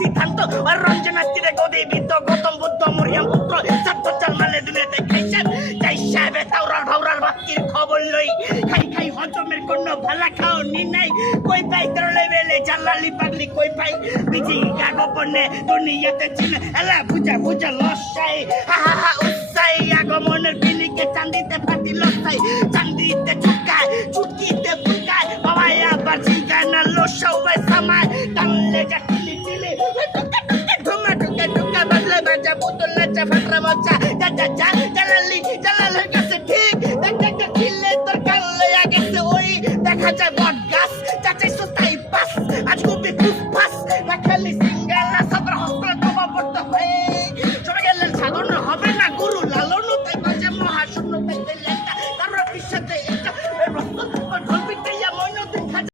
সিদ্ধান্ত আর রঞ্জনাত্রীরে গদি বিদ্য গৌতম বুদ্ধ মরিয়াম পুত্র চার মালে দুনিয়াতে খাইছেন তাই সাহেবে তাওরার ভাওরার বাক্তির খবর লই খাই খাই হজমের কোন ভালা খাও নি নাই কই পাই তরলে বেলে জাল্লালি পাগলি কই পাই বিজি গাগপনে দুনিয়াতে চিনে এলা বুঝা বুঝা লসাই হা হা হা উসাই আগমনের বিলিকে চান্দিতে ফাটি লসাই চান্দিতে চুকায় চুকিতে ফুকায় বাবাই আবার জিগায় না লসাও বাই সামায় টানলে যা টিলি টিলি ঢুমা ঢুকা ঢুকা বাজলে বাজা পুতুল্লা চা ফাটরা বাচ্চা যা যা যা জালালির কাছে ঠিক দেখ দেখ খিলে তোর কাল্লে আগেছে ওই দেখা যায়